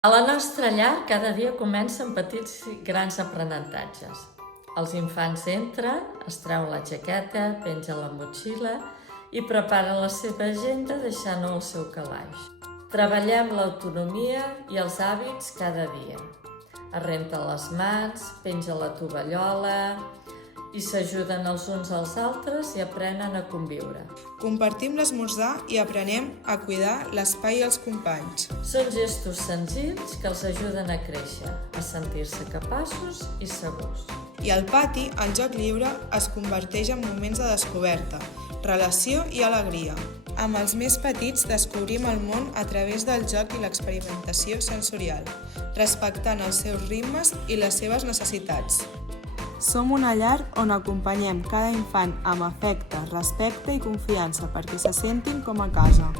A la nostra llar cada dia comencen petits i grans aprenentatges. Els infants entren, es treuen la jaqueta, pengen la motxilla i preparen la seva agenda deixant-ho al seu calaix. Treballem l'autonomia i els hàbits cada dia. Es renten les mans, pengen la tovallola i s'ajuden els uns als altres i aprenen a conviure. Compartim l'esmorzar i aprenem a cuidar l'espai i els companys. Són gestos senzills que els ajuden a créixer, a sentir-se capaços i segurs. I al pati, el joc lliure es converteix en moments de descoberta, relació i alegria. Amb els més petits descobrim el món a través del joc i l'experimentació sensorial, respectant els seus ritmes i les seves necessitats. Som una llar on acompanyem cada infant amb afecte, respecte i confiança perquè se sentin com a casa.